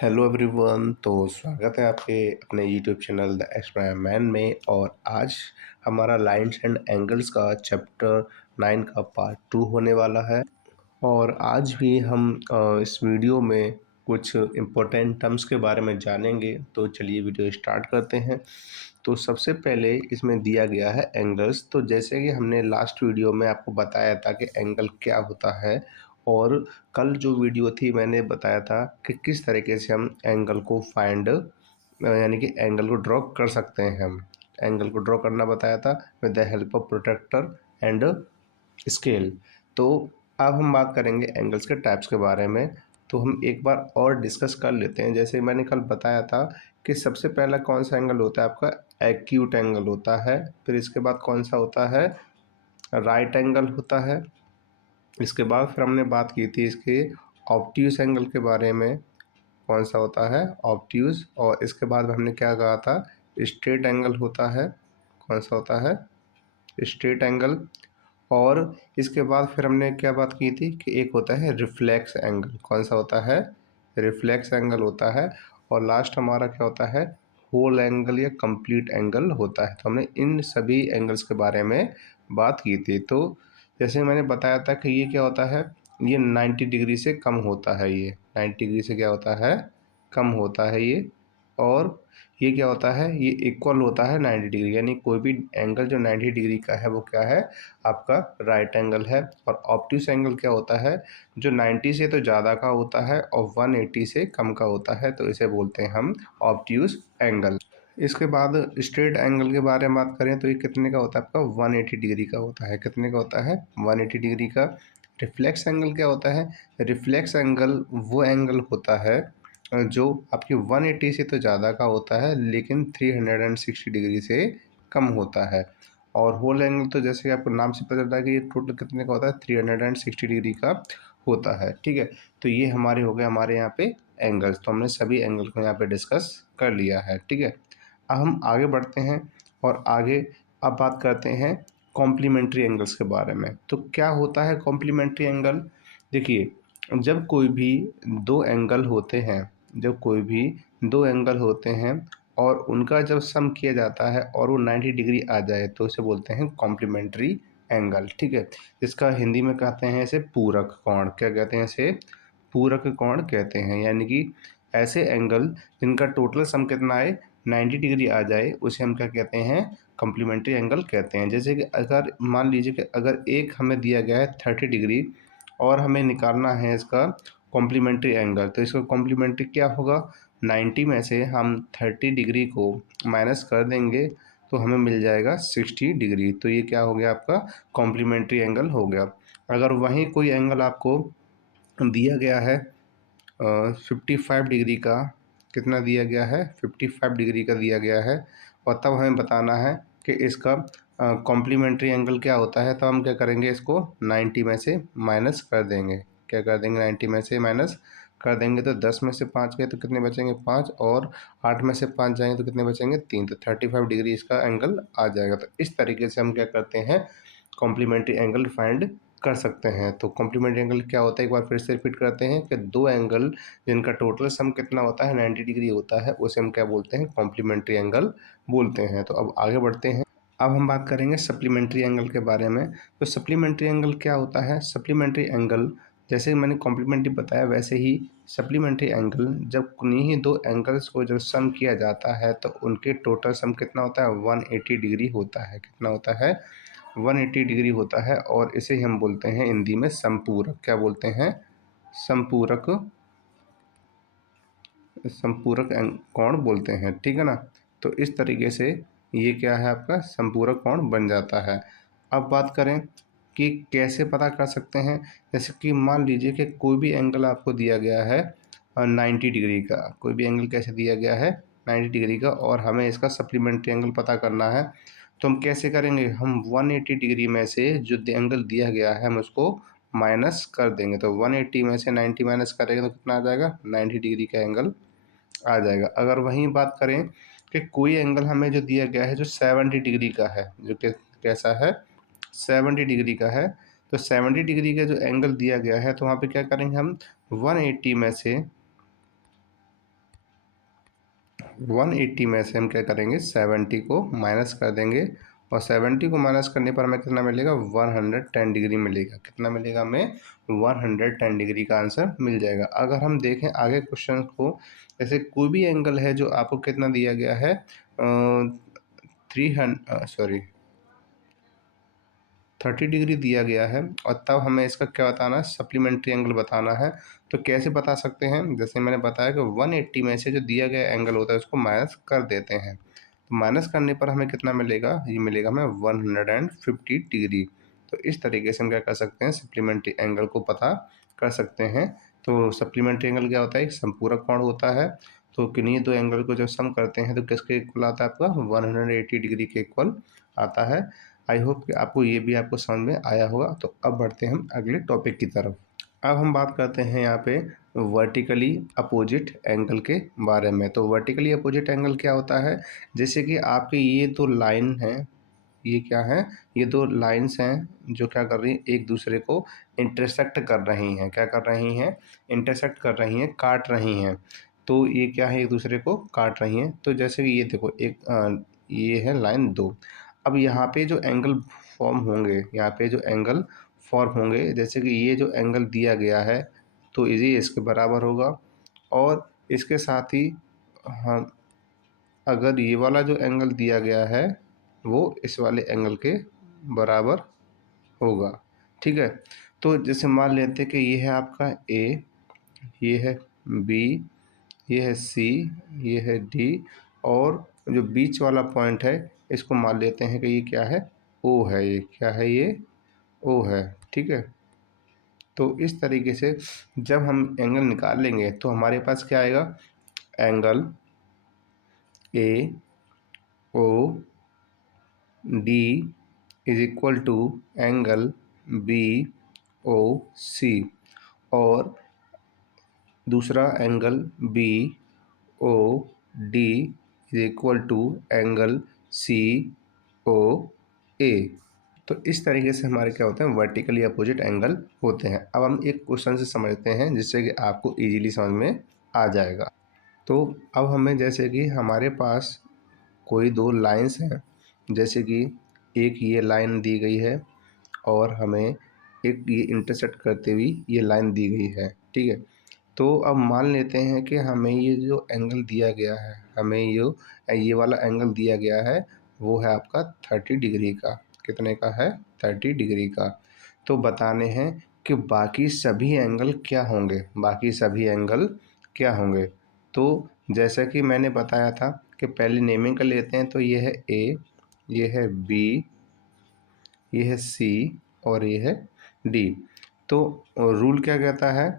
Hello everyone. तो स्वागत है आपके अपने YouTube channel the explorer man में। और आज हमारा लाइन्स एंड एंगल्स का चैप्टर 9 का पार्ट 2 होने वाला है। और आज भी हम इस वीडियो में कुछ इम्पोर्टेंट टर्म्स के बारे में जानेंगे। तो चलिए वीडियो स्टार्ट करते हैं। तो सबसे पहले इसमें दिया गया है एंगल्स। तो जैसे कि हमने लास्ट वीडियो में आपको बताया था कि एंगल क्या होता है, और कल जो वीडियो थी मैंने बताया था कि किस तरीके से हम एंगल को फाइंड यानी कि एंगल को ड्रॉ कर सकते हैं। हम एंगल को ड्रॉ करना बताया था with the help of protractor and scale. तो अब हम बात करेंगे एंगल्स के टाइप्स के बारे में। तो हम एक बार और डिस्कस कर लेते हैं। जैसे मैंने कल बताया था कि सबसे पहला कौन सा एंगल होता है, आपका एक्यूट एंगल होता है। फिर इसके बाद कौन सा होता है, राइट एंगल होता है। इसके बाद फिर हमने बात की थी इसके ऑब्ट्यूस एंगल के बारे में, कौन सा होता है ऑब्ट्यूस। और इसके बाद हमने क्या कहा था, स्ट्रेट एंगल होता है, कौन सा होता है स्ट्रेट एंगल। और इसके बाद फिर हमने क्या बात की थी कि एक होता है रिफ्लेक्स एंगल, कौन सा होता है रिफ्लेक्स एंगल होता है। और लास्ट हमारा क्या होता है, होल एंगल या कंप्लीट एंगल होता है। तो हमने इन सभी एंगल्स के बारे में बात की थी। तो जैसे मैंने बताया था कि ये क्या होता है, ये 90 डिग्री से कम होता है, ये 90 डिग्री से क्या होता है, कम होता है ये। और ये क्या होता है, ये इक्वल होता है 90 डिग्री, यानी कोई भी एंगल जो 90 डिग्री का है वो क्या है, आपका राइट एंगल है। और ऑब्ट्यूस एंगल क्या होता है, जो 90 से तो ज़्यादा का होता है और 180 से कम का होता है, तो इसे बोलते हैं हम ऑब्ट्यूस एंगल। इसके बाद स्ट्रेट एंगल के बारे में बात करें तो ये कितने का होता है, आपका 180 डिग्री का होता है। कितने का होता है, 180 डिग्री का। रिफ्लेक्स एंगल क्या होता है, रिफ्लेक्स एंगल वो एंगल होता है जो आपकी 180 से तो ज़्यादा का होता है लेकिन 360 डिग्री से कम होता है। और होल एंगल तो जैसे कि आपको नाम से पता चलता है कि ये टोटल कितने का होता है, 360 डिग्री का होता है। ठीक है, तो ये हमारे हो गए हमारे यहाँ पे एंगल्स। तो हमने सभी एंगल को यहाँ पे डिस्कस कर लिया है। ठीक है, अब हम आगे बढ़ते हैं और आगे अब बात करते हैं कॉम्प्लीमेंट्री एंगल्स के बारे में। तो क्या होता है कॉम्प्लीमेंट्री एंगल, देखिए जब कोई भी दो एंगल होते हैं, जब कोई भी दो एंगल होते हैं और उनका जब सम किया जाता है और वो 90 डिग्री आ जाए तो इसे बोलते हैं कॉम्प्लीमेंट्री एंगल। ठीक है, इसका हिंदी में कहते हैं इसे पूरक कोण। क्या कहते हैं इसे, पूरक कोण कहते हैं। यानी कि ऐसे एंगल जिनका टोटल सम कितना आए, 90 डिग्री आ जाए, उसे हम क्या कहते हैं, कॉम्प्लीमेंट्री एंगल कहते हैं। जैसे कि अगर मान लीजिए कि अगर एक हमें दिया गया है 30 डिग्री और हमें निकालना है इसका कॉम्प्लीमेंट्री एंगल, तो इसका कॉम्प्लीमेंट्री क्या होगा, 90 में से हम 30 डिग्री को माइनस कर देंगे तो हमें मिल जाएगा 60 डिग्री। तो ये क्या हो गया, आपका कॉम्प्लीमेंट्री एंगल हो गया। अगर वहीं कोई एंगल आपको दिया गया है 55 डिग्री का, कितना दिया गया है, 55 डिग्री का दिया गया है, और तब हमें बताना है कि इसका कॉम्प्लीमेंट्री एंगल क्या होता है, तो हम क्या करेंगे, इसको 90 में से माइनस कर देंगे। क्या कर देंगे, 90 में से माइनस कर देंगे तो 10 में से 5 गए तो कितने बचेंगे, 5। और 8 में से 5 जाएंगे तो कितने बचेंगे, 3। तो 35 डिग्री इसका एंगल आ जाएगा। तो इस तरीके से हम क्या करते हैं, कॉम्प्लीमेंट्री एंगल फाइंड कर सकते हैं। तो कॉम्प्लीमेंट्री एंगल क्या होता है, एक बार फिर से रिपीट करते हैं कि दो एंगल जिनका टोटल सम कितना होता है, 90 डिग्री होता है, उसे हम क्या बोलते हैं, कॉम्प्लीमेंट्री एंगल बोलते हैं। तो अब आगे बढ़ते हैं। अब हम बात करेंगे सप्लीमेंट्री एंगल के बारे में। तो सप्लीमेंट्री एंगल क्या होता है, सप्लीमेंट्री एंगल जैसे मैंने कॉम्प्लीमेंट्री बताया वैसे ही सप्लीमेंट्री एंगल, जब किन्हीं ही दो एंगल्स को जब सम किया जाता है तो उनके टोटल सम कितना होता है, 180 डिग्री होता है। कितना होता है, 180 डिग्री होता है। और इसे हम बोलते हैं हिंदी में संपूरक। क्या बोलते हैं, संपूरक, संपूरक कोण बोलते हैं। ठीक है ना। तो इस तरीके से ये क्या है, आपका संपूरक कोण बन जाता है। अब बात करें कि कैसे पता कर सकते हैं। जैसे कि मान लीजिए कि कोई भी एंगल आपको दिया गया है 90 डिग्री का, कोई भी एंगल कैसे दिया गया है, 90 डिग्री का, और हमें इसका सप्लीमेंट्री एंगल पता करना है। तो हम कैसे करेंगे, हम 180 डिग्री में से जो एंगल दिया गया है हम उसको माइनस कर देंगे। तो 180 में से 90 माइनस करेंगे तो कितना आ जाएगा, 90 डिग्री का एंगल आ जाएगा। अगर वहीं बात करें कि कोई एंगल हमें जो दिया गया है जो 70 डिग्री का है, जो कि कैसा है, 70 डिग्री का है, तो 70 डिग्री का जो एंगल दिया गया है तो वहाँ पे क्या करेंगे हम, 180 में से 180 में से हम क्या करेंगे, 70 को माइनस कर देंगे और 70 को माइनस करने पर हमें कितना मिलेगा, 110 डिग्री मिलेगा। कितना मिलेगा हमें, 110 डिग्री का आंसर मिल जाएगा। अगर हम देखें आगे क्वेश्चन को, जैसे कोई भी एंगल है जो आपको कितना दिया गया है, 30 डिग्री दिया गया है, और तब हमें इसका क्या बताना है, सप्लीमेंट्री एंगल बताना है। तो कैसे बता सकते हैं, जैसे मैंने बताया कि 180 में से जो दिया गया एंगल होता है उसको माइनस कर देते हैं। तो माइनस करने पर हमें कितना मिलेगा, ये मिलेगा हमें 150 डिग्री। तो इस तरीके से हम क्या कर सकते हैं, सप्लीमेंट्री एंगल को पता कर सकते हैं। तो सप्लीमेंट्री एंगल क्या होता है, एक संपूरक कोण होता है। तो किन्हीं दो एंगल को जब सम करते हैं तो किसके इक्वल आता है, आपका 180 डिग्री के इक्वल आता है। आई होप कि आपको ये भी आपको समझ में आया होगा। तो अब बढ़ते हैं हम अगले टॉपिक की तरफ। अब हम बात करते हैं यहाँ पे वर्टिकली अपोजिट एंगल के बारे में। तो वर्टिकली अपोजिट एंगल क्या होता है, जैसे कि आपके ये दो लाइन हैं, ये क्या है, ये दो लाइंस हैं जो क्या कर रही हैं, एक दूसरे को इंटरसेक्ट कर रही हैं। क्या कर रही हैं, इंटरसेक्ट कर रही हैं, काट रही हैं। तो ये क्या है, एक दूसरे को काट रही हैं। तो जैसे कि ये देखो, ये है लाइन दो। अब यहाँ पे जो एंगल फॉर्म होंगे, यहाँ पे जो एंगल फॉर्म होंगे, जैसे कि ये जो एंगल दिया गया है तो ये इसके बराबर होगा, और इसके साथ ही हम, अगर ये वाला जो एंगल दिया गया है वो इस वाले एंगल के बराबर होगा। ठीक है। तो जैसे मान लेते हैं कि ये है आपका ए, ये है बी, ये है सी, ये है डी, और जो बीच वाला पॉइंट है इसको मान लेते हैं कि ये क्या है, ओ है। ये क्या है, ये ओ है। ठीक है। तो इस तरीके से जब हम एंगल निकाल लेंगे तो हमारे पास क्या आएगा, angle A O D is equal to angle B O C, और दूसरा angle B O D is equal to angle C O A. तो इस तरीके से हमारे क्या होते हैं, वर्टिकली अपोजिट एंगल होते हैं। अब हम एक क्वेश्चन से समझते हैं जिससे कि आपको इजीली समझ में आ जाएगा। तो अब हमें, जैसे कि हमारे पास कोई दो लाइंस हैं, जैसे कि एक ये लाइन दी गई है और हमें एक ये इंटरसेक्ट करते हुए ये लाइन दी गई है। ठीक है। तो अब मान लेते हैं कि हमें ये जो एंगल दिया गया है, हमें ये वाला एंगल दिया गया है, वो है आपका 30 डिग्री का। कितने का है, 30 डिग्री का। तो बताने हैं कि बाकी सभी एंगल क्या होंगे, बाकी सभी एंगल क्या होंगे। तो जैसा कि मैंने बताया था कि पहले नेमिंग कर लेते हैं। तो ये है ए, ये है बी, ये है सी, और ये है डी। तो रूल क्या कहता है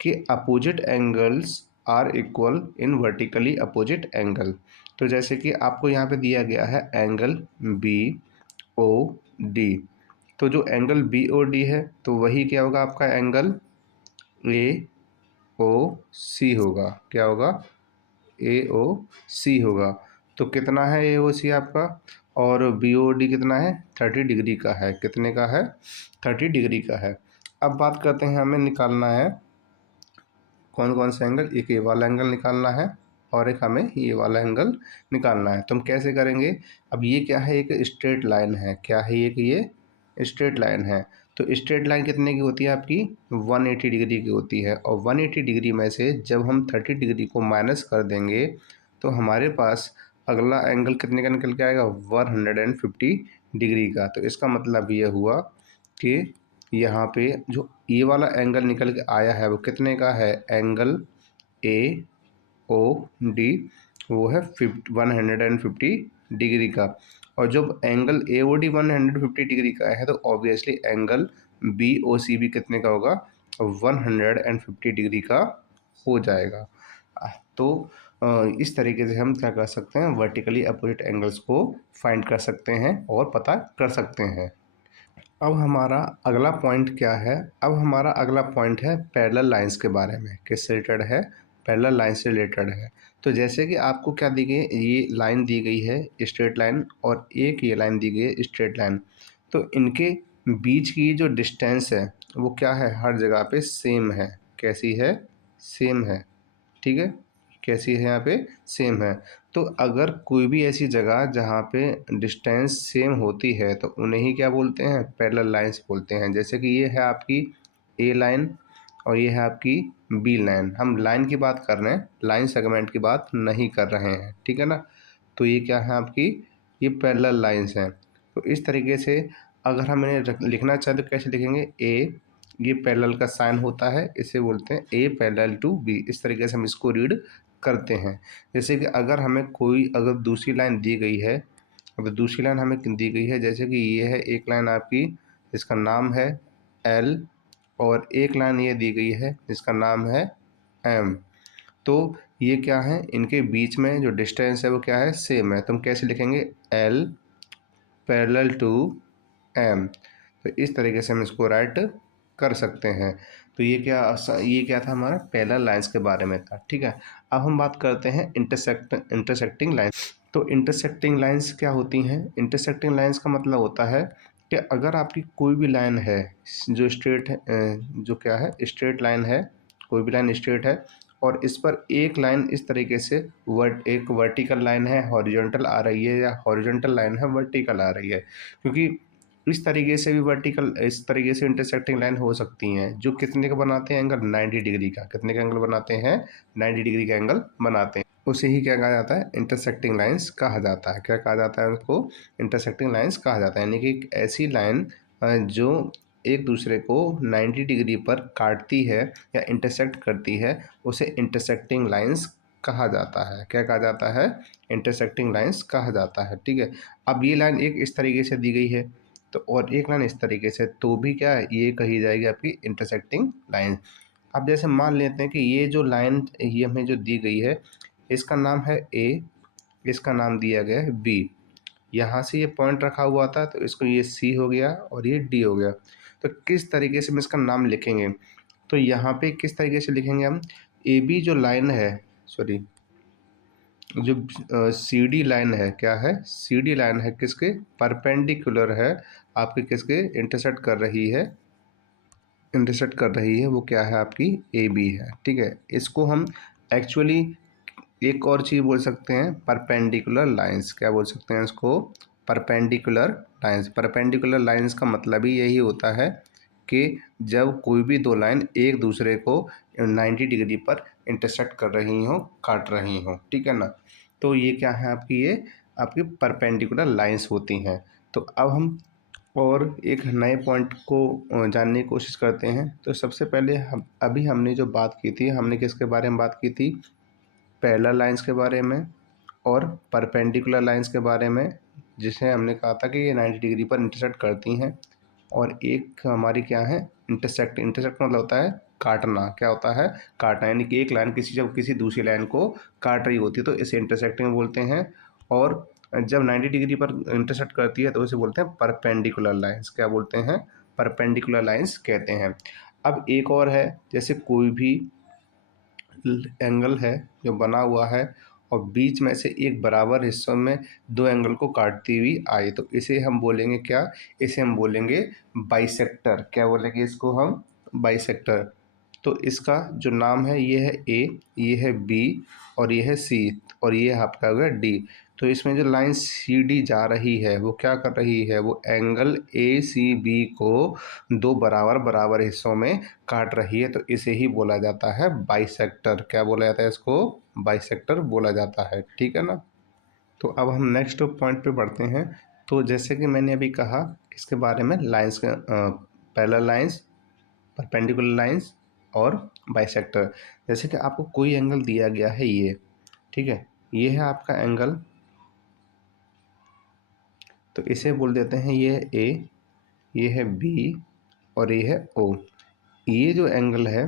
कि opposite angles are equal in vertically opposite angle. तो जैसे कि आपको यहाँ पे दिया गया है एंगल बी ओ डी, तो जो एंगल बी ओ डी है तो वही क्या होगा, आपका एंगल ए ओ सी होगा। क्या होगा, ए ओ सी होगा। तो कितना है ए ओ सी आपका, और बी ओ डी कितना है, 30 डिग्री का है। कितने का है, 30 डिग्री का है। अब बात करते हैं, हमें निकालना है कौन कौन सा एंगल, एक ये वाला एंगल निकालना है और एक हमें ये वाला एंगल निकालना है। तो हम कैसे करेंगे, अब ये क्या है, एक स्ट्रेट लाइन है। क्या है ये, कि ये स्ट्रेट लाइन है। तो स्ट्रेट लाइन कितने की होती है आपकी, 180 डिग्री की होती है, और 180 डिग्री में से जब हम 30 डिग्री को माइनस कर देंगे तो हमारे पास अगला एंगल कितने का निकल के आएगा, 150 डिग्री का। तो इसका मतलब ये हुआ कि यहाँ पे जो ये वाला एंगल निकल के आया है वो कितने का है, एंगल ए ओ डी, वो है 150 डिग्री का। और जब angle A O D 150 degree का है तो obviously angle B O C भी कितने का होगा, 150 डिग्री का हो जाएगा। तो इस तरीके से हम क्या कर सकते हैं, वर्टिकली अपोजिट एंगल्स को फाइंड कर सकते हैं और पता कर सकते हैं। अब हमारा अगला पॉइंट क्या है, अब हमारा अगला पॉइंट है पैरेलल लाइंस के बारे में। किससे रिलेटेड है, पैरेलल लाइन से रिलेटेड है। तो जैसे कि आपको क्या दी गई, ये लाइन दी गई है स्ट्रेट लाइन, और एक ये लाइन दी गई है स्ट्रेट लाइन। तो इनके बीच की जो डिस्टेंस है वो क्या है, हर जगह पे सेम है। कैसी है, सेम है। ठीक है। कैसी है यहाँ पे, सेम है। तो अगर कोई भी ऐसी जगह जहाँ पे डिस्टेंस सेम होती है तो उन्हें ही क्या बोलते हैं, पैरेलल लाइंस बोलते हैं। जैसे कि ये है आपकी ए लाइन और ये है आपकी बी लाइन। हम लाइन की बात कर रहे हैं, लाइन सेगमेंट की बात नहीं कर रहे हैं, ठीक है ना। तो ये क्या है आपकी, ये पैरेलल लाइंस हैं। तो इस तरीके से अगर हम इन्हें लिखना चाहें तो कैसे लिखेंगे, ए, ये पैरेलल का साइन होता है, इसे बोलते हैं ए पैरेलल टू बी। इस तरीके से हम इसको रीड करते हैं। जैसे कि अगर हमें अगर दूसरी लाइन दी गई है, अगर दूसरी लाइन हमें दी गई है, जैसे कि ये है एक लाइन आपकी, इसका नाम है एल, और एक लाइन ये दी गई है जिसका नाम है एम। तो ये क्या है, इनके बीच में जो डिस्टेंस है वो क्या है, सेम है। तो हम कैसे लिखेंगे, एल पैरेलल टू एम। तो इस तरीके से हम इसको राइट कर सकते हैं। तो ये क्या था, हमारा पैरेलल लाइंस के बारे में था, ठीक है। अब हम बात करते हैं इंटरसेक्टिंग लाइंस। तो इंटरसेक्टिंग लाइंस क्या होती हैं, इंटरसेक्टिंग लाइंस का मतलब होता है कि अगर आपकी कोई भी लाइन है जो स्ट्रेट है, जो क्या है, स्ट्रेट लाइन है, कोई भी लाइन स्ट्रेट है और इस पर एक लाइन इस तरीके से एक वर्टिकल लाइन है हॉरिजॉन्टल आ रही है, या हॉरिजॉन्टल लाइन है वर्टिकल आ रही है। क्योंकि इस तरीके से भी वर्टिकल, इस तरीके से इंटरसेक्टिंग लाइन हो सकती हैं जो कितने का बनाते हैं, एंगल 90 डिग्री का। कितने का एंगल बनाते हैं, 90 डिग्री का एंगल बनाते हैं। उसे ही क्या कहा जाता है, इंटरसेक्टिंग लाइंस कहा जाता है। क्या कहा जाता है उसको, इंटरसेक्टिंग लाइंस कहा जाता है। यानी कि एक ऐसी लाइन जो एक दूसरे को 90 डिग्री पर काटती है या इंटरसेक्ट करती है, उसे इंटरसेक्टिंग लाइंस कहा जाता है। क्या कहा जाता है, इंटरसेक्टिंग लाइंस कहा जाता है, ठीक है। अब ये लाइन एक इस तरीके से दी गई है तो, और एक लाइन इस तरीके से, तो भी क्या है, ये कही जाएगी आपकी इंटरसेक्टिंग लाइन। अब जैसे मान लेते हैं कि ये जो लाइन ये हमें जो दी गई है, इसका नाम है ए, इसका नाम दिया गया है बी। यहाँ से ये पॉइंट रखा हुआ था तो इसको ये सी हो गया और ये डी हो गया। तो किस तरीके से हम इसका नाम लिखेंगे, तो यहाँ पे किस तरीके से लिखेंगे हम, ए बी जो लाइन है, सॉरी, जो सी डी लाइन है, क्या है, सी डी लाइन है किसके, परपेंडिकुलर है आपके, किसके इंटरसेक्ट कर रही है, वो क्या है आपकी ए बी है, ठीक है। इसको हम एक्चुअली एक और चीज़ बोल सकते हैं, परपेंडिकुलर लाइंस। क्या बोल सकते हैं इसको, परपेंडिकुलर लाइंस। परपेंडिकुलर लाइंस का मतलब ही यही होता है कि जब कोई भी दो लाइन एक दूसरे को 90 डिग्री पर इंटरसेक्ट कर रही हो, काट रही हो, ठीक है ना। तो ये क्या है आपकी, ये आपकी परपेंडिकुलर लाइंस होती हैं। तो अब हम और एक नए पॉइंट को जानने की कोशिश करते हैं। तो सबसे पहले हम अभी हमने जो बात की थी, हमने किसके बारे में बात की थी, पैरेलल लाइंस के बारे में और परपेंडिकुलर लाइंस के बारे में, जिसे हमने कहा था कि ये 90 डिग्री पर इंटरसेक्ट करती हैं। और एक हमारी क्या है, इंटरसेक्ट मतलब होता है काटना। क्या होता है, काटना, यानी कि एक लाइन जब किसी दूसरी लाइन को काट रही होती है तो इसे इंटरसेक्टिंग बोलते हैं। और जब 90 डिग्री पर इंटरसेक्ट करती है तो उसे बोलते हैं परपेंडिकुलर लाइंस। क्या बोलते हैं, परपेंडिकुलर लाइंस कहते हैं। अब एक और है, जैसे कोई भी एंगल है जो बना हुआ है और बीच में से एक बराबर हिस्सों में दो एंगल को काटती हुई आई, तो इसे हम बोलेंगे क्या, इसे हम बोलेंगे बाइसेक्टर। क्या बोलेंगे इसको हम, बाइसेक्टर। तो इसका जो नाम है, ये है ए, ये है बी और ये है सी, और ये आपका हो गया डी। तो इसमें जो लाइन सी डी जा रही है वो क्या कर रही है, वो एंगल ए सी बी को दो बराबर बराबर हिस्सों में काट रही है, तो इसे ही बोला जाता है बाइसेक्टर। क्या बोला जाता है इसको, बाइसेक्टर बोला जाता है, ठीक है ना। तो अब हम नेक्स्ट पॉइंट पे बढ़ते हैं। तो जैसे कि मैंने अभी कहा इसके बारे में, लाइंस का पैरेलल लाइंस, परपेंडिकुलर लाइंस और बाइसेक्टर। जैसे कि आपको कोई एंगल दिया गया है ये, ठीक है, ये है आपका एंगल, तो इसे बोल देते हैं ये है ए, ये है बी और ये है ओ। ये जो एंगल है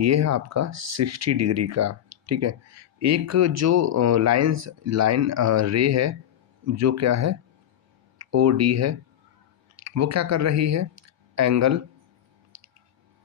ये है आपका 60 डिग्री का, ठीक है। एक जो लाइन रे है जो क्या है, ओ डी है, वो क्या कर रही है, एंगल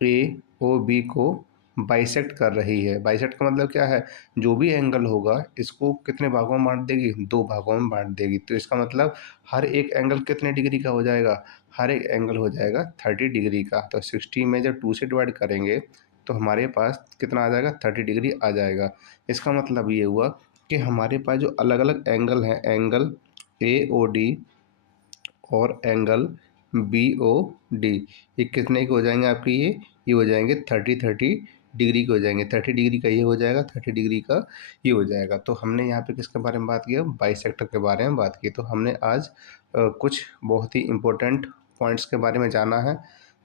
ए ओ बी को बाइसेक्ट कर रही है। बाइसेक्ट का मतलब क्या है, जो भी एंगल होगा इसको कितने भागों में बांट देगी, दो भागों में बांट देगी। तो इसका मतलब हर एक एंगल कितने डिग्री का हो जाएगा, हर एक एंगल हो जाएगा 30 डिग्री का। तो 60 में जब 2 से डिवाइड करेंगे तो हमारे पास कितना आ जाएगा, 30 डिग्री आ जाएगा। इसका मतलब ये हुआ कि हमारे पास जो अलग अलग एंगल हैं, एंगल AOD और एंगल BOD, ये कितने के हो जाएंगे आपके, ये हो जाएंगे 30 डिग्री के हो जाएंगे। 30 डिग्री का ये हो जाएगा, 30 डिग्री का ये हो जाएगा। तो हमने यहाँ पे किसके बारे में बात किया, बाइसेक्टर के बारे में बात की। तो हमने आज कुछ बहुत ही इम्पोर्टेंट पॉइंट्स के बारे में जाना है।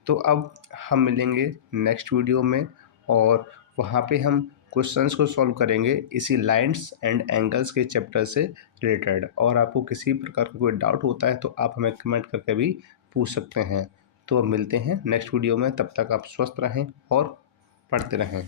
तो अब हम मिलेंगे नेक्स्ट वीडियो में और वहाँ पे हम क्वेश्चंस को सॉल्व करेंगे इसी लाइन्स एंड एंगल्स के चैप्टर से रिलेटेड। और आपको किसी प्रकार का कोई डाउट होता है तो आप हमें कमेंट करके भी पूछ सकते हैं। तो अब मिलते हैं नेक्स्ट वीडियो में, तब तक आप स्वस्थ रहें और पढ़ते रहें।